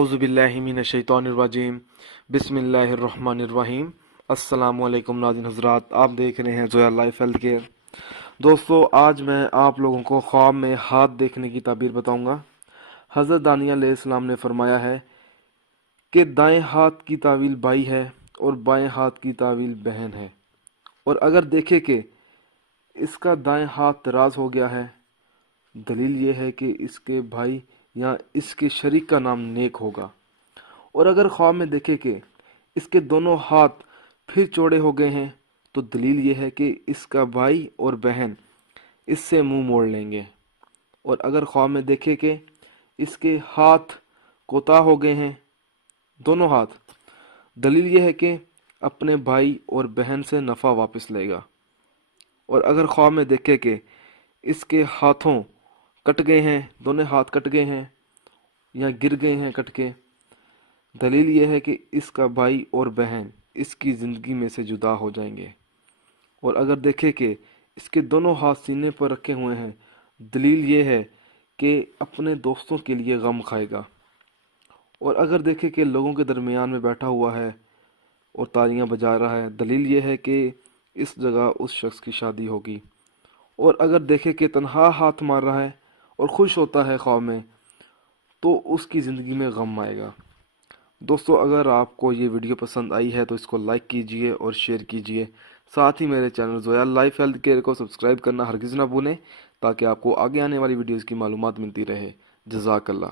आउज़ुबिल्लाहि मिनश्शैतानिर्रजीम बिस्मिल्लाहिर्रहमानिर्रहीम। अस्सलाम वालेकुम नाज़रीन हज़रात, आप देख रहे हैं जोया लाइफ हेल्थ केयर। दोस्तों, आज मैं आप लोगों को ख्वाब में हाथ देखने की ताबीर बताऊंगा। हज़रत दानिया अलैहिस्सलाम ने फरमाया है कि दाएं हाथ की तावील भाई है और बाएं हाथ की तावील बहन है, और अगर देखे कि इसका दाएं हाथ दराज हो गया है, दलील ये है कि इसके भाई या इसके शरीक का नाम नेक होगा। और अगर ख्वाब में देखे कि इसके दोनों हाथ फिर चौड़े हो गए हैं, तो दलील ये है कि इसका भाई और बहन इससे मुंह मोड़ लेंगे। और अगर ख्वाब में देखे कि इसके हाथ कोताह हो गए हैं, दोनों हाथ, दलील ये है कि अपने भाई और बहन से नफ़ा वापस लेगा। और अगर ख्वाब में देखे कि इसके हाथों कट गए हैं, दोनों हाथ कट गए हैं या गिर गए हैं कट के, दलील यह है कि इसका भाई और बहन इसकी ज़िंदगी में से जुदा हो जाएंगे। और अगर देखे कि इसके दोनों हाथ सीने पर रखे हुए हैं, दलील ये है कि अपने दोस्तों के लिए गम खाएगा। और अगर देखे कि लोगों के दरमियान में बैठा हुआ है और तालियां बजा रहा है, दलील ये है कि इस जगह उस शख्स की शादी होगी। और अगर देखे कि तन्हा हाथ मार रहा है और खुश होता है ख्वाब में, तो उसकी ज़िंदगी में गम आएगा। दोस्तों, अगर आपको ये वीडियो पसंद आई है तो इसको लाइक कीजिए और शेयर कीजिए। साथ ही मेरे channel Zoya life health care को सब्सक्राइब करना हरगिज़ ना भूलें, ताकि आपको आगे आने वाली वीडियोज़ की मालूमात मिलती रहे। जज़ाकल्लाह।